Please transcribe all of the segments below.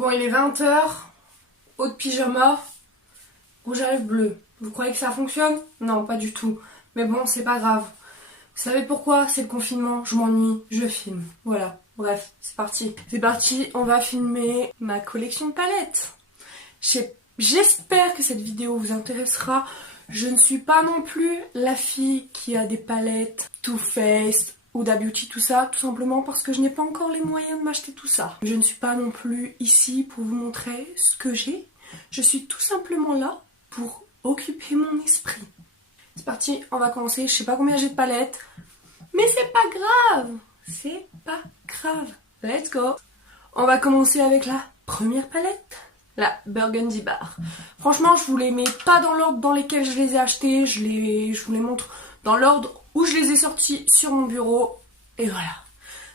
Bon, il est 20h, haut de pyjama, rouge à lèvres bleu. Vous croyez que ça fonctionne? Non, pas du tout. Mais bon, c'est pas grave. Vous savez pourquoi? C'est le confinement, je m'ennuie, je filme. Voilà, bref, c'est parti. C'est parti, on va filmer ma collection de palettes. J'espère que cette vidéo vous intéressera. Je ne suis pas non plus la fille qui a des palettes Too Faced, Huda Beauty, tout ça, tout simplement parce que je n'ai pas encore les moyens de m'acheter tout ça. Je ne suis pas non plus ici pour vous montrer ce que j'ai. Je suis tout simplement là pour occuper mon esprit. C'est parti, on va commencer. Je sais pas combien j'ai de palettes, mais c'est pas grave. C'est pas grave. Let's go. On va commencer avec la première palette, la Burgundy Bar. Franchement, je vous les mets pas dans l'ordre dans lesquels je les ai achetés. Je vous les montre dans l'ordre où je les ai sortis sur mon bureau. Et voilà.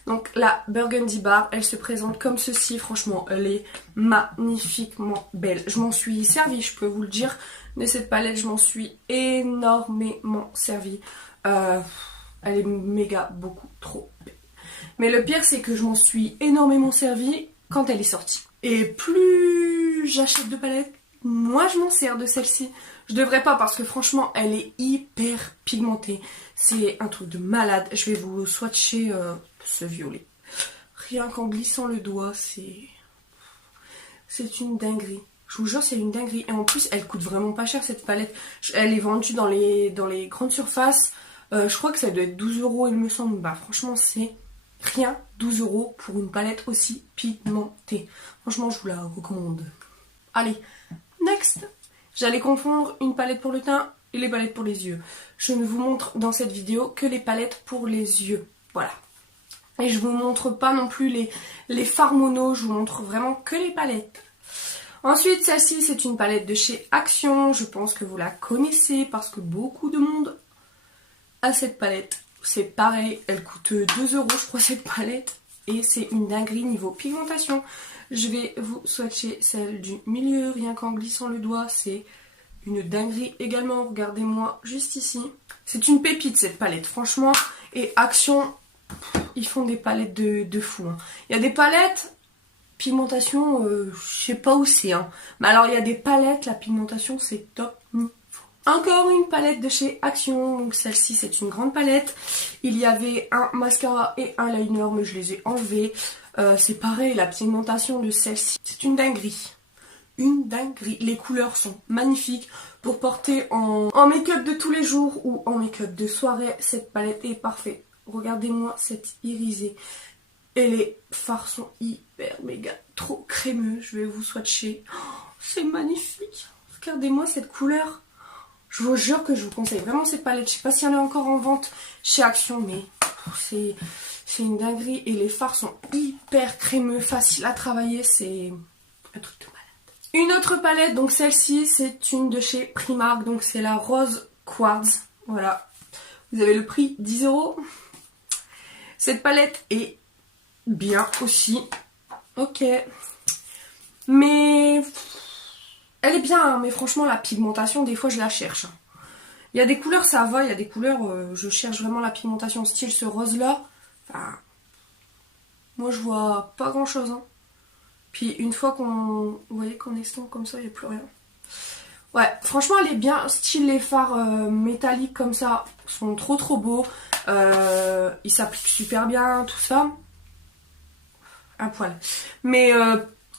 Donc la Burgundy Bar, elle se présente comme ceci. Franchement, elle est magnifiquement belle. Je m'en suis servie, je peux vous le dire. De cette palette, je m'en suis énormément servie. Elle est méga, beaucoup trop belle. Mais le pire, c'est que je m'en suis énormément servie quand elle est sortie. Et plus j'achète de palettes, moins je m'en sers de celle-ci. Je devrais pas parce que franchement, elle est hyper pigmentée. C'est un truc de malade. Je vais vous swatcher ce violet. Rien qu'en glissant le doigt, c'est une dinguerie. Je vous jure, c'est une dinguerie. Et en plus, elle coûte vraiment pas cher cette palette. Elle est vendue dans les grandes surfaces. Je crois que ça doit être 12 €, il me semble. Bah franchement, c'est rien, 12 € pour une palette aussi pigmentée. Franchement, je vous la recommande. Allez, next. J'allais confondre une palette pour le teint et les palettes pour les yeux. Je ne vous montre dans cette vidéo que les palettes pour les yeux. Voilà. Et je vous montre pas non plus les fards mono, je vous montre vraiment que les palettes. Ensuite, celle-ci, c'est une palette de chez Action. Je pense que vous la connaissez parce que beaucoup de monde a cette palette. C'est pareil, elle coûte 2 € je crois cette palette. Et c'est une dinguerie niveau pigmentation. Je vais vous swatcher celle du milieu, rien qu'en glissant le doigt, c'est une dinguerie également. Regardez-moi juste ici. C'est une pépite cette palette, franchement. Et Action, ils font des palettes de fou. Hein. Il y a des palettes, pigmentation, je sais pas où c'est. Hein. Mais alors il y a des palettes, la pigmentation c'est top. Encore une palette de chez Action, donc celle-ci c'est une grande palette. Il y avait un mascara et un liner mais je les ai enlevés. C'est pareil, la pigmentation de celle-ci, c'est une dinguerie. Une dinguerie. Les couleurs sont magnifiques pour porter en make-up de tous les jours ou en make-up de soirée. Cette palette est parfaite. Regardez-moi cette irisée. Et les fards sont hyper méga trop crémeux. Je vais vous swatcher. Oh, c'est magnifique. Regardez-moi cette couleur. Je vous jure que je vous conseille vraiment cette palette. Je sais pas si elle est encore en vente chez Action, mais c'est une dinguerie. Et les fards sont hyper crémeux, faciles à travailler. C'est un truc de malade. Une autre palette, donc celle-ci, c'est une de chez Primark. Donc c'est la Rose Quartz. Voilà. Vous avez le prix 10 €. Cette palette est bien aussi. Ok. Mais elle est bien, hein, mais franchement, la pigmentation, des fois, je la cherche. Il y a des couleurs, ça va. Il y a des couleurs, je cherche vraiment la pigmentation. Style ce rose-là. Enfin, moi, je vois pas grand-chose. Hein. Puis, une fois vous voyez qu'on estompe comme ça, il n'y a plus rien. Ouais, franchement, elle est bien. Style les fards métalliques comme ça sont trop trop beaux. Ils s'appliquent super bien, tout ça. Un poil. Mais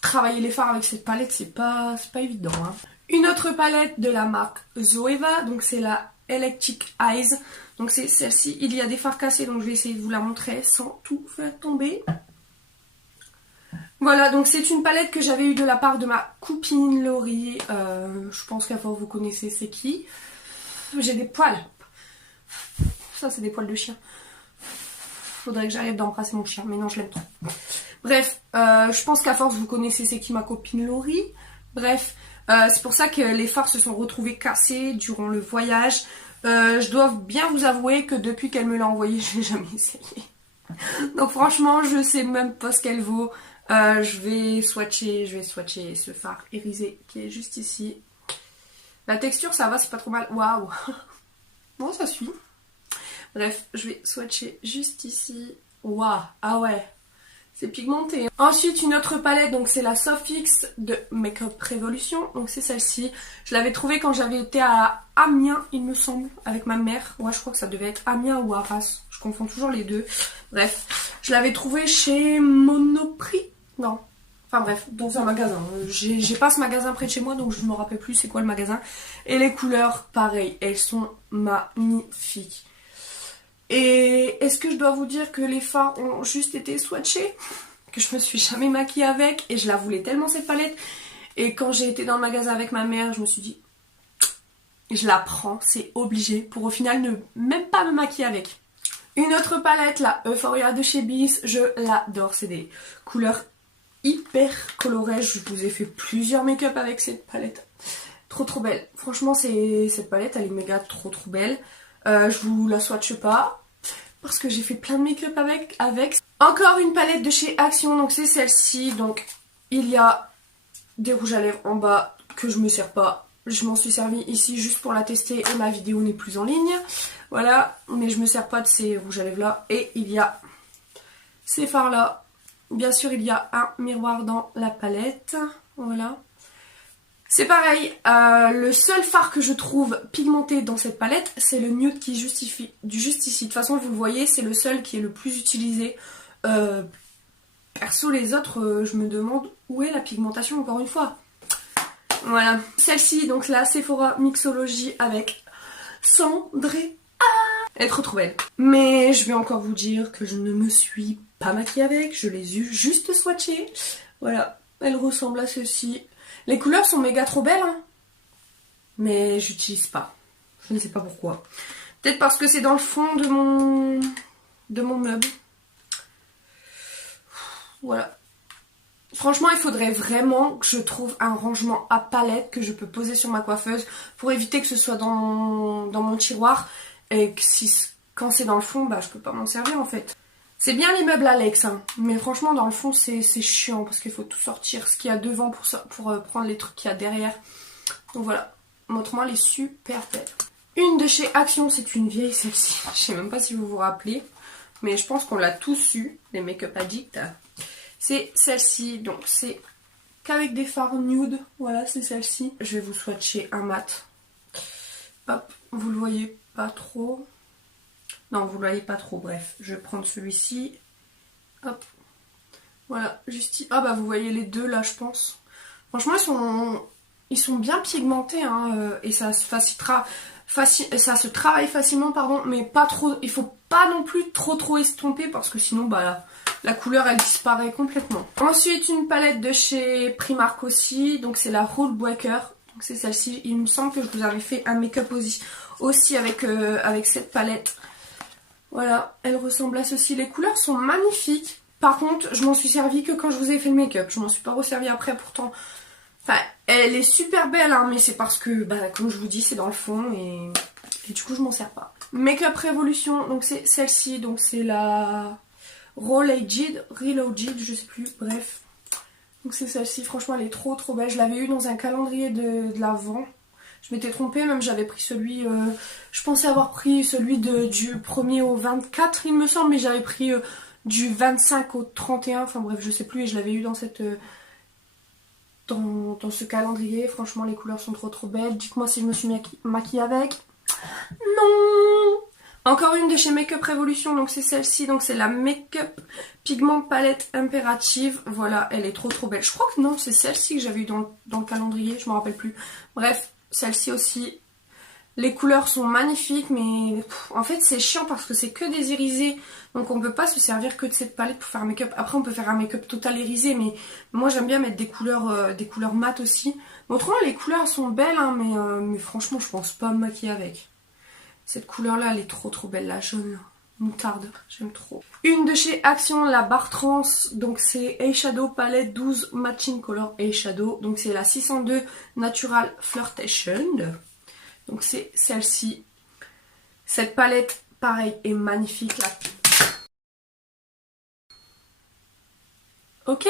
travailler les fards avec cette palette, c'est pas évident. Hein. Une autre palette de la marque Zoeva, donc c'est la Electric Eyes. Donc c'est celle-ci. Il y a des fards cassés, donc je vais essayer de vous la montrer sans tout faire tomber. Voilà, donc c'est une palette que j'avais eue de la part de ma copine Laurie. Je pense qu'à force vous connaissez c'est qui. J'ai des poils. Ça c'est des poils de chien. Faudrait que j'arrête d'embrasser mon chien, mais non je l'aime trop. Bref, je pense qu'à force vous connaissez c'est qui ma copine Laurie. Bref, c'est pour ça que les fards se sont retrouvés cassés durant le voyage. Je dois bien vous avouer que depuis qu'elle me l'a envoyé, je n'ai jamais essayé. Donc franchement, je sais même pas ce qu'elle vaut. Je vais swatcher ce fard irisé qui est juste ici. La texture, ça va, c'est pas trop mal. Waouh. Bon, ça suit. Bref, je vais swatcher juste ici. Waouh, ah ouais. c'est pigmenté. Ensuite, une autre palette, donc c'est la Sofix de Makeup Revolution. Donc c'est celle-ci. Je l'avais trouvée quand j'avais été à Amiens, il me semble, avec ma mère. Ouais, je crois que ça devait être Amiens ou Arras. Je confonds toujours les deux. Bref, je l'avais trouvée chez Monoprix. Non. Enfin bref, dans un magasin. J'ai pas ce magasin près de chez moi, donc je ne me rappelle plus c'est quoi le magasin. Et les couleurs, pareil, elles sont magnifiques. Et est-ce que je dois vous dire que les fards ont juste été swatchés? Que je me suis jamais maquillée avec, et je la voulais tellement cette palette. Et quand j'ai été dans le magasin avec ma mère, je me suis dit, je la prends, c'est obligé, pour au final ne même pas me maquiller avec. Une autre palette, la Euphoria de chez Bis, je l'adore, c'est des couleurs hyper colorées. Je vous ai fait plusieurs make-up avec cette palette. Trop belle. Franchement, cette palette, elle est méga trop belle. Je vous la swatche pas parce que j'ai fait plein de make-up avec. Encore une palette de chez Action, donc c'est celle-ci. Donc il y a des rouges à lèvres en bas que je me sers pas. Je m'en suis servi ici juste pour la tester et ma vidéo n'est plus en ligne. Voilà, mais je me sers pas de ces rouges à lèvres là. Et il y a ces fards là. Bien sûr, il y a un miroir dans la palette. Voilà. C'est pareil, le seul fard que je trouve pigmenté dans cette palette, c'est le nude qui justifie juste ici. De toute façon, vous le voyez, c'est le seul qui est le plus utilisé. Perso, les autres, je me demande où est la pigmentation encore une fois. Voilà. Celle-ci, donc la Sephora Mixology avec Cendré. Elle est trop belle. Mais je vais encore vous dire que je ne me suis pas maquillée avec, je les ai juste swatchées. Voilà, elle ressemble à ceci. Les couleurs sont méga trop belles, hein. Mais j'utilise pas. Je ne sais pas pourquoi. Peut-être parce que c'est dans le fond de mon meuble. Voilà. Franchement, il faudrait vraiment que je trouve un rangement à palette que je peux poser sur ma coiffeuse pour éviter que ce soit dans mon tiroir et que quand c'est dans le fond, bah je peux pas m'en servir en fait. C'est bien les meubles Alex, hein, mais franchement dans le fond c'est chiant parce qu'il faut tout sortir ce qu'il y a devant pour prendre les trucs qu'il y a derrière. Donc voilà, autrement elle est super belle. Une de chez Action, c'est une vieille celle-ci, je sais même pas si vous vous rappelez, mais je pense qu'on l'a tous eu, les make-up addicts. C'est celle-ci, donc c'est qu'avec des fards nude, voilà c'est celle-ci. Je vais vous swatcher un mat. Hop, vous le voyez pas trop. Non, vous le voyez pas trop, bref. Je vais prendre celui-ci. Hop. Voilà, juste ici. Ah bah vous voyez les deux là, je pense. Franchement, ils sont bien pigmentés, hein, et ça se travaille facilement, pardon, mais pas trop. Il faut pas non plus trop estomper parce que sinon, bah la couleur elle disparaît complètement. Ensuite, une palette de chez Primark aussi, donc c'est la Rule Breaker. Donc c'est celle-ci. Il me semble que je vous avais fait un make-up aussi avec cette palette. Voilà, elle ressemble à ceci. Les couleurs sont magnifiques. Par contre, je m'en suis servi que quand je vous ai fait le make-up. Je m'en suis pas resservi après pourtant. Enfin, elle est super belle, hein, mais c'est parce que, bah, comme je vous dis, c'est dans le fond et du coup, je m'en sers pas. Makeup Revolution, donc c'est celle-ci. Donc c'est la Reloaded, je sais plus, bref. Donc c'est celle-ci. Franchement, elle est trop belle. Je l'avais eu dans un calendrier de l'Avent. Je m'étais trompée, même j'avais pris celui, je pensais avoir pris celui du 1er au 24 il me semble, mais j'avais pris du 25 au 31, enfin bref je sais plus, et je l'avais eu dans dans ce calendrier. Franchement les couleurs sont trop belles, dites-moi si je me suis maquillée avec. Non. Encore une de chez Makeup Revolution, donc c'est celle-ci, donc c'est la Makeup Pigment Palette Impérative. Voilà, elle est trop belle. Je crois que non, c'est celle-ci que j'avais eu dans le calendrier, je me rappelle plus. Bref, celle-ci aussi. Les couleurs sont magnifiques, mais en fait c'est chiant parce que c'est que des irisés. Donc on peut pas se servir que de cette palette pour faire un make-up. Après on peut faire un make-up total irisé, mais moi j'aime bien mettre des couleurs mates aussi. Autrement les couleurs sont belles, hein, mais franchement je pense pas me maquiller avec. Cette couleur là elle est trop belle, la jaune moutarde, j'aime trop. Une de chez Action, la Barre Trans, donc c'est Eyeshadow Palette 12 Matching Color Eyeshadow. Donc c'est la 602 Natural Flirtation. Donc c'est celle-ci. Cette palette, pareil, est magnifique là. Ok.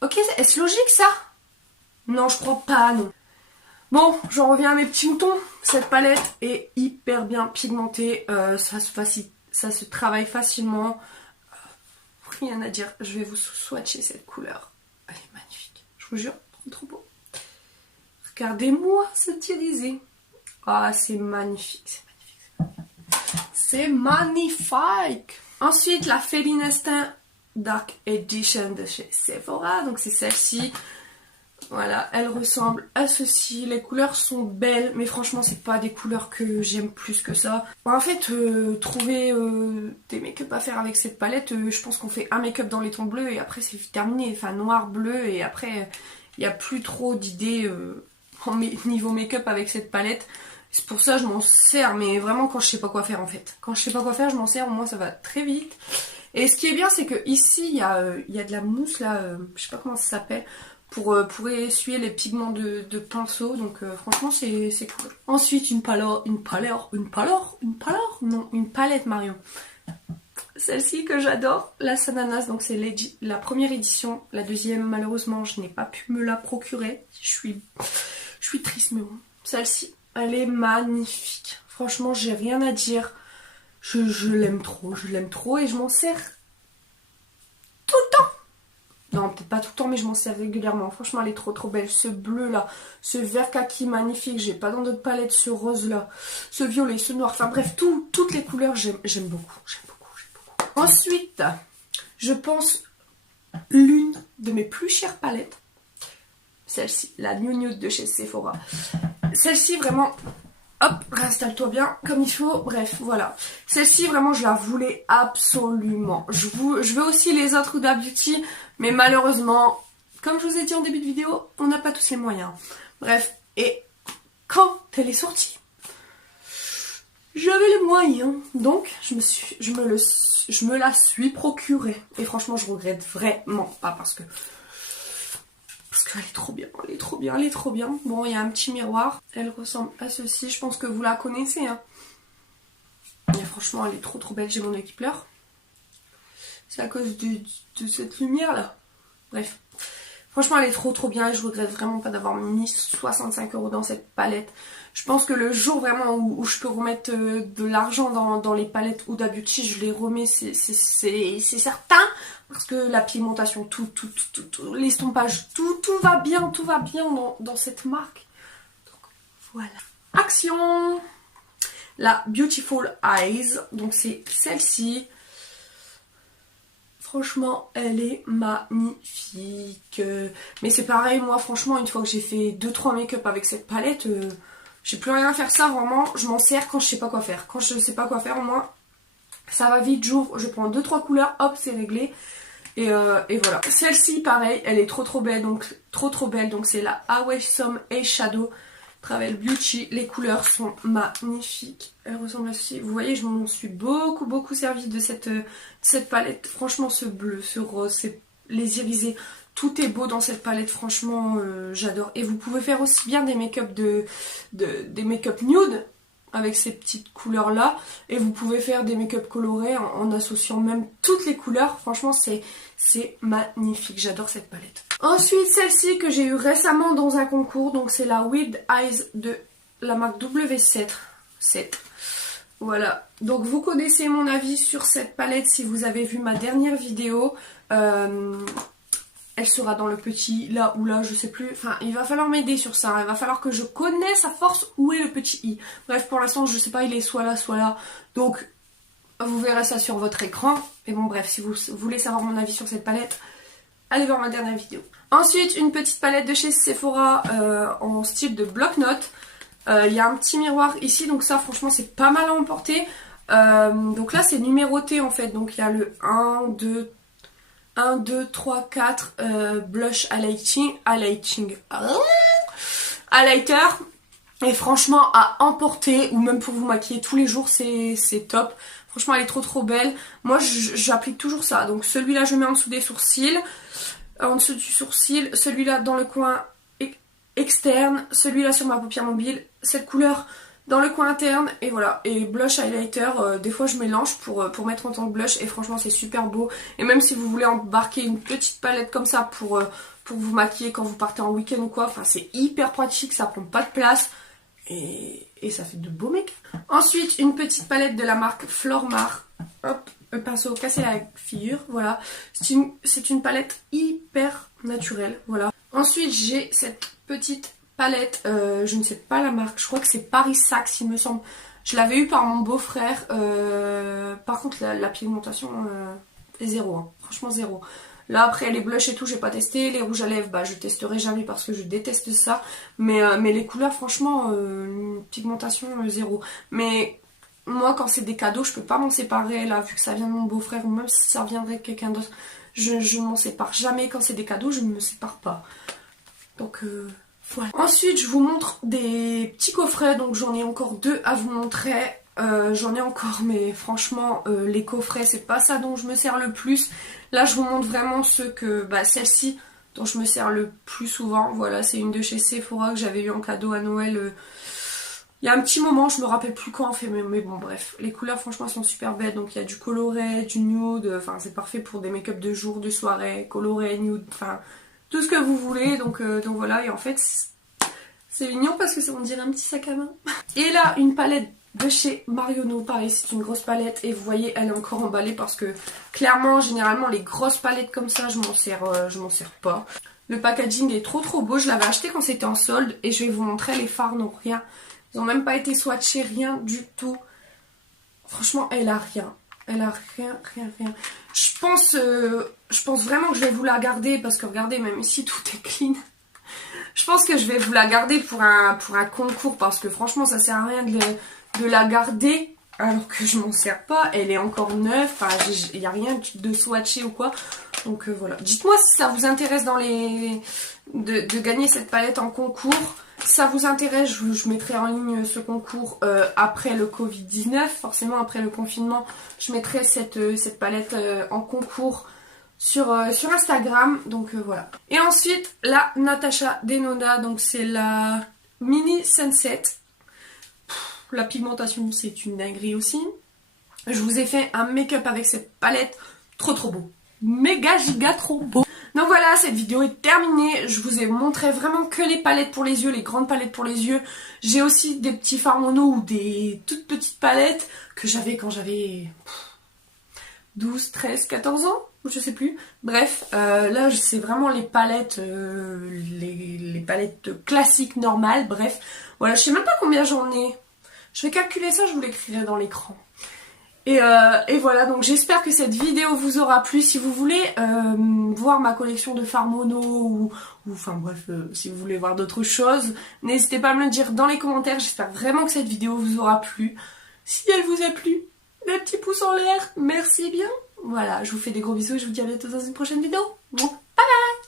Ok, est-ce logique ça? Non, je crois pas, non. Bon, j'en reviens à mes petits moutons. Cette palette est hyper bien pigmentée. Ça se travaille facilement. rien à dire. Je vais vous swatcher cette couleur. Elle est magnifique. Je vous jure, trop beau. Regardez-moi ce irisé. Ah, c'est magnifique. C'est magnifique. Ensuite, la Féline Instinct Dark Edition de chez Sephora. Donc c'est celle-ci. Voilà, elle ressemble à ceci. Les couleurs sont belles, mais franchement, c'est pas des couleurs que j'aime plus que ça. En fait, trouver des make-up à faire avec cette palette, je pense qu'on fait un make-up dans les tons bleus et après c'est terminé. Enfin, noir, bleu, et après, il n'y a plus trop d'idées niveau make-up avec cette palette. C'est pour ça que je m'en sers, mais vraiment quand je sais pas quoi faire en fait. Quand je sais pas quoi faire, je m'en sers, au moins ça va très vite. Et ce qui est bien, c'est que ici, il y a de la mousse là, je sais pas comment ça s'appelle, pour essuyer les pigments de pinceau. Donc franchement, c'est cool. Ensuite, une palette Marion. Celle-ci que j'adore, la Sananas, donc c'est la première édition. La deuxième, malheureusement, je n'ai pas pu me la procurer. Je suis triste, mais bon. Celle-ci, elle est magnifique. Franchement, j'ai rien à dire. Je l'aime trop et je m'en sers tout le temps. Non, peut-être pas tout le temps, mais je m'en sers régulièrement. Franchement, elle est trop belle. Ce bleu là, ce vert kaki magnifique. J'ai pas dans d'autres palettes. Ce rose là, ce violet, ce noir. Enfin bref, toutes les couleurs, j'aime beaucoup. Ensuite, je pense l'une de mes plus chères palettes. Celle-ci, la New Nude de chez Sephora. Celle-ci, vraiment, hop, réinstalle-toi bien, comme il faut. Bref, voilà. Celle-ci, vraiment, je la voulais absolument. Je veux aussi les autres Huda Beauty, mais malheureusement, comme je vous ai dit en début de vidéo, on n'a pas tous les moyens. Bref, et quand elle est sortie, j'avais les moyens. Donc, je me la suis procurée. Et franchement, je regrette vraiment pas parce qu'elle est trop bien, elle est trop bien. Bon, il y a un petit miroir. Elle ressemble à ceci. Je pense que vous la connaissez. Hein. Et franchement, elle est trop belle. J'ai mon œil qui pleure. C'est à cause de cette lumière-là. Bref. Franchement, elle est trop bien. Et je regrette vraiment pas d'avoir mis 65 € dans cette palette. Je pense que le jour vraiment où je peux remettre de l'argent dans les palettes Huda Beauty, je les remets, c'est certain. Parce que la pigmentation, tout l'estompage, tout va bien dans cette marque. Donc voilà. Action! La Beautiful Eyes, donc c'est celle-ci. Franchement, elle est magnifique. Mais c'est pareil, moi franchement, une fois que j'ai fait 2-3 make-up avec cette palette, j'ai plus rien à faire ça, vraiment. Je m'en sers quand je sais pas quoi faire. Quand je sais pas quoi faire, au moins, ça va vite, j'ouvre, je prends 2-3 couleurs, hop, c'est réglé. Et voilà. Celle-ci, pareil, elle est trop belle, donc trop belle. Donc c'est la Awesome Eyeshadow Travel Beauty. Les couleurs sont magnifiques. Elle ressemble à ceci. Vous voyez, je m'en suis beaucoup servi de cette palette. Franchement, ce bleu, ce rose, les irisés, tout est beau dans cette palette. Franchement, j'adore. Et vous pouvez faire aussi bien des make-up des make-up nude avec ces petites couleurs là, et vous pouvez faire des make-up colorés en associant même toutes les couleurs. Franchement, c'est magnifique, j'adore cette palette. Ensuite, celle-ci que j'ai eu récemment dans un concours, donc c'est la Wild Eyes de la marque W7. Voilà, donc vous connaissez mon avis sur cette palette si vous avez vu ma dernière vidéo. Elle sera dans le petit là ou là, je sais plus. Enfin, il va falloir m'aider sur ça. Il va falloir que je connaisse à force où est le petit i. Bref, pour l'instant, je sais pas, il est soit là, soit là. Donc, vous verrez ça sur votre écran. Et bon, bref, si vous voulez savoir mon avis sur cette palette, allez voir ma dernière vidéo. Ensuite, une petite palette de chez Sephora en style de bloc-notes. Il y a un petit miroir ici, donc ça, franchement, c'est pas mal à emporter. Donc là, c'est numéroté en fait. Donc il y a le 1, 2, 3, 4 blush highlighter. Et franchement, à emporter, ou même pour vous maquiller tous les jours, c'est top. Franchement, elle est trop belle. Moi, j'applique toujours ça. Donc celui-là, je mets en dessous des sourcils. En dessous du sourcil. Celui-là dans le coin externe. Celui-là sur ma paupière mobile. Cette couleur dans le coin interne. Et voilà. Et blush highlighter, des fois je mélange pour mettre en tant que blush. Et franchement, c'est super beau. Et même si vous voulez embarquer une petite palette comme ça pour vous maquiller quand vous partez en week-end ou quoi. Enfin, c'est hyper pratique. Ça prend pas de place. Et ça fait de beaux make-up. Ensuite, une petite palette de la marque Flormar. Hop, pinceau cassé la figure, voilà. C'est une palette hyper naturelle, voilà. Ensuite j'ai cette petite palette, je ne sais pas la marque, je crois que c'est Paris Saxe il me semble. Je l'avais eu par mon beau-frère, par contre la pigmentation est zéro, hein. Franchement zéro. Là après les blushs et tout j'ai pas testé, les rouges à lèvres bah je testerai jamais parce que je déteste ça. Mais les couleurs franchement pigmentation zéro. Mais moi quand c'est des cadeaux je peux pas m'en séparer là vu que ça vient de mon beau-frère ou même si ça viendrait de quelqu'un d'autre. Je ne m'en sépare jamais, quand c'est des cadeaux je ne me sépare pas. Donc voilà. Ensuite je vous montre des petits coffrets, donc j'en ai encore deux à vous montrer. J'en ai encore mais franchement les coffrets c'est pas ça dont je me sers le plus. Là je vous montre vraiment ceux que, bah celle-ci dont je me sers le plus souvent. Voilà, c'est une de chez Sephora que j'avais eu en cadeau à Noël il y a un petit moment, je me rappelle plus quand on fait, mais bon bref. Les couleurs franchement sont super belles, donc il y a du coloré, du nude, enfin c'est parfait pour des make-up de jour, de soirée, coloré, nude, enfin tout ce que vous voulez. Donc voilà, et en fait c'est mignon parce que on dirait un petit sac à main. Et là une palette de chez Marionneau, pareil c'est une grosse palette et vous voyez elle est encore emballée parce que clairement généralement les grosses palettes comme ça je m'en sers pas. Le packaging est trop beau, je l'avais acheté quand c'était en solde et je vais vous montrer, les fards n'ont rien. Ils n'ont même pas été swatchés, rien du tout. Franchement elle a rien. Elle a rien. Je pense vraiment que je vais vous la garder parce que regardez même ici tout est clean. Je pense que je vais vous la garder pour un concours parce que franchement ça sert à rien de la garder alors que je m'en sers pas. Elle est encore neuve, enfin il n'y a rien de swatché ou quoi. Donc voilà. Dites-moi si ça vous intéresse de gagner cette palette en concours. Si ça vous intéresse, je mettrai en ligne ce concours après le Covid-19. Forcément après le confinement, je mettrai cette palette en concours sur Instagram. Donc voilà. Et ensuite la Natasha Denona, donc c'est la Mini Sunset. La pigmentation c'est une dinguerie aussi. Je vous ai fait un make-up avec cette palette, trop beau. Méga giga trop beau. Donc voilà, cette vidéo est terminée. Je vous ai montré vraiment que les palettes pour les yeux, les grandes palettes pour les yeux. J'ai aussi des petits fards mono ou des toutes petites palettes que j'avais quand j'avais 12, 13, 14 ans, je sais plus. Bref, là c'est vraiment les palettes, les palettes classiques, normales, bref. Voilà, je sais même pas combien j'en ai. Je vais calculer ça, je vous l'écrirai dans l'écran. Et voilà, donc j'espère que cette vidéo vous aura plu. Si vous voulez voir ma collection de fards mono ou enfin bref, si vous voulez voir d'autres choses, n'hésitez pas à me le dire dans les commentaires. J'espère vraiment que cette vidéo vous aura plu. Si elle vous a plu, des petits pouces en l'air, merci bien. Voilà, je vous fais des gros bisous et je vous dis à bientôt dans une prochaine vidéo. Bon, bye bye.